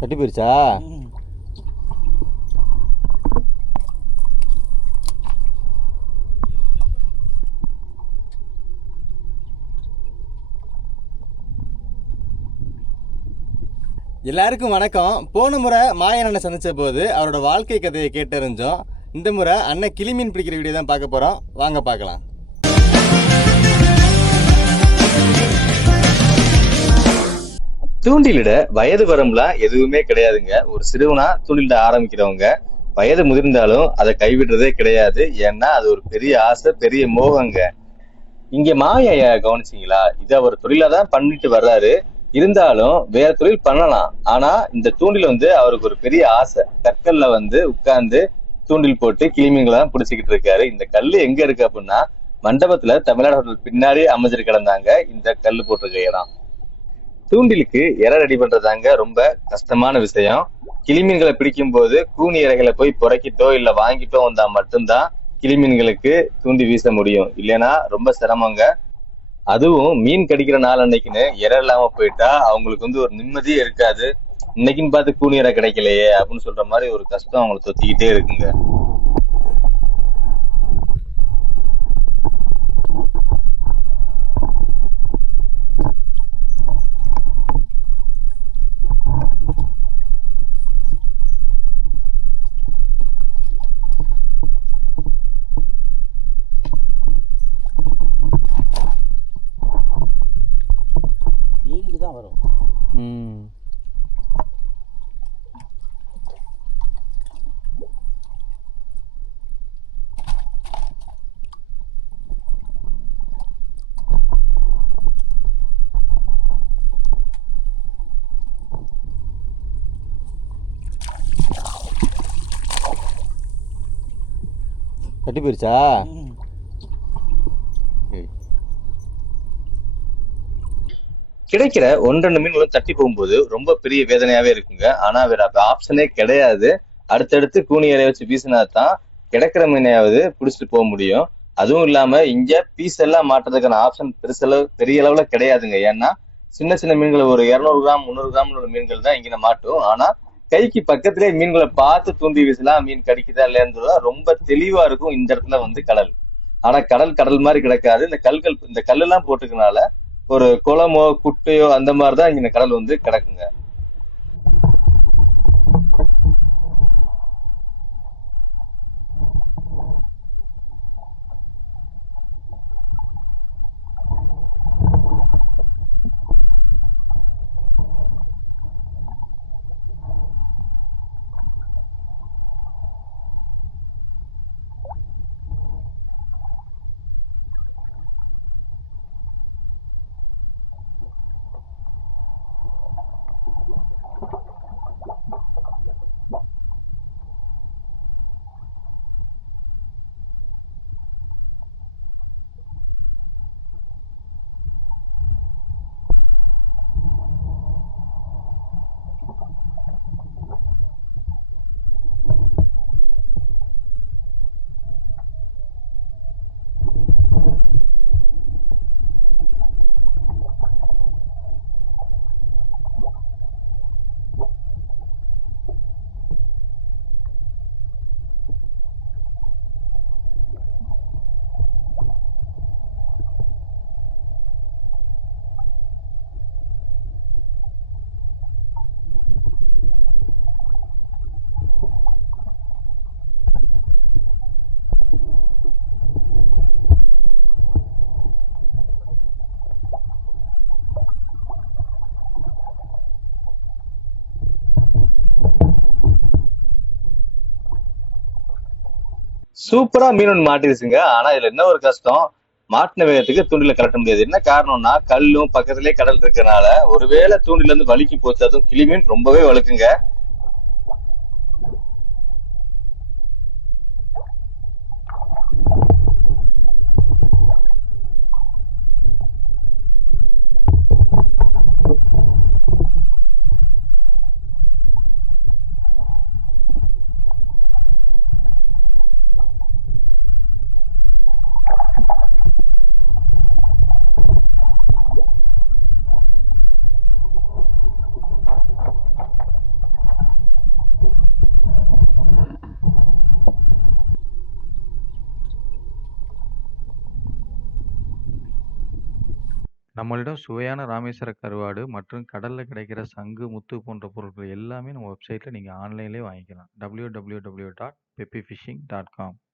தட்டி போயிருச்சா? எல்லாருக்கும் வணக்கம். போன முறை மாயன் அண்ணன் சந்திச்ச போது அவரோட வாழ்க்கை கதையை கேட்டறிஞ்சோம். இந்த முறை அண்ணன் கிளிமீன் பிடிக்கிற வீடியோ தான் பார்க்க போகிறோம். வாங்க பார்க்கலாம். தூண்டிலிட வயது வரம்புலாம் எதுவுமே கிடையாதுங்க. ஒரு சிறுவனா தூண்டிலிட ஆரம்பிக்கிறவங்க வயது முதிர்ந்தாலும் அதை கைவிடுறதே கிடையாது. ஏன்னா அது ஒரு பெரிய ஆசை, பெரிய மோகங்க. இங்க மாய கவனிச்சிங்களா? இது அவர் தொழிலா தான் பண்ணிட்டு வர்றாரு. இருந்தாலும் வேற தொழில் பண்ணலாம். ஆனா இந்த தூண்டில் அவருக்கு ஒரு பெரிய ஆசை. கற்கல்ல உட்கார்ந்து தூண்டில் போட்டு கிளிமீன்களை தான் பிடிச்சிக்கிட்டு இருக்காரு. இந்த கல்லு எங்க இருக்கு அப்படின்னா மண்டபத்துல தமிழ்நாடு ஹோட்டல் பின்னாடி அமைஞ்சிட்டு கிடந்தாங்க இந்த கல்லு போட்டிருக்க இடம். தூண்டிலுக்கு இறை ரெடி பண்றதாங்க ரொம்ப கஷ்டமான விஷயம். கிளிமீன்களை பிடிக்கும் போது கூனி இறைகளை போய் புறக்கிட்டோ இல்ல வாங்கிட்டோ வந்தா மட்டும்தான் கிளிமீன்களுக்கு தூண்டி வீச முடியும். இல்லைன்னா ரொம்ப சிரமங்க. அதுவும் மீன் கடிக்கிற நாள் அன்னைக்குன்னு இறை இல்லாம போயிட்டா அவங்களுக்கு ஒரு நிம்மதியே இருக்காது. இன்னைக்குன்னு பார்த்து கூனி இறை கிடைக்கலையே அப்படின்னு சொல்ற மாதிரி ஒரு கஷ்டம் அவங்களை தொத்திக்கிட்டே இருக்குங்க. தான் வரும். தட்டி போயிருச்சா? கிடைக்கிற 1-2 மீன்களும் தட்டி போகும்போது ரொம்ப பெரிய வேதனையாவே இருக்குங்க. ஆனா வேற ஆப்ஷனே கிடையாது. அடுத்தடுத்து கூனி இறைய வச்சு வீசினா தான் கிடைக்கிற மீனையாவது பிடிச்சிட்டு போக முடியும். அதுவும் இல்லாம இங்க பீஸ் எல்லாம் மாட்டுறதுக்கான ஆப்ஷன் பெரிய அளவுல கிடையாதுங்க. ஏன்னா சின்ன சின்ன மீன்களை ஒரு 200 கிராம் 300 கிராம் உள்ள மீன்கள் தான் இங்க மாட்டும். ஆனா கைக்கு பக்கத்திலே மீன்களை பார்த்து தூண்டி வீசலாம். மீன் கடிக்குதா இல்லையான்றதா ரொம்ப தெளிவா இருக்கும் இந்த இடத்துல கடல். ஆனா கடல் மாதிரி கிடக்காது. இந்த கல்லெல்லாம் போட்டுக்கனால ஒரு குளமோ குட்டையோ அந்த மாதிரிதான் இங்க கடல் கிடக்குங்க. சூப்பரா மீன் ஒன்று மாட்டிருச்சுங்க. ஆனா இதுல என்ன ஒரு கஷ்டம், மாட்டின வேகத்துக்கு தூண்டில கலட்ட முடியாது. என்ன காரணம்னா கல்லும் பக்கத்திலே கடல் இருக்கனால ஒருவேளை தூண்டில வழுக்கி போச்சு. அதுவும் கிளி மீன் ரொம்பவே வழுக்குங்க. நம்மளிடம் சுவையான ராமேஸ்வர கருவாடு மற்றும் கடல்ல கிடைக்கிற சங்கு, முத்து போன்ற பொருட்கள் எல்லாமே நம்ம வெப்சைட்ல நீங்க ஆன்லைன்லயே வாங்கிக்கலாம். www.peppyfishing.com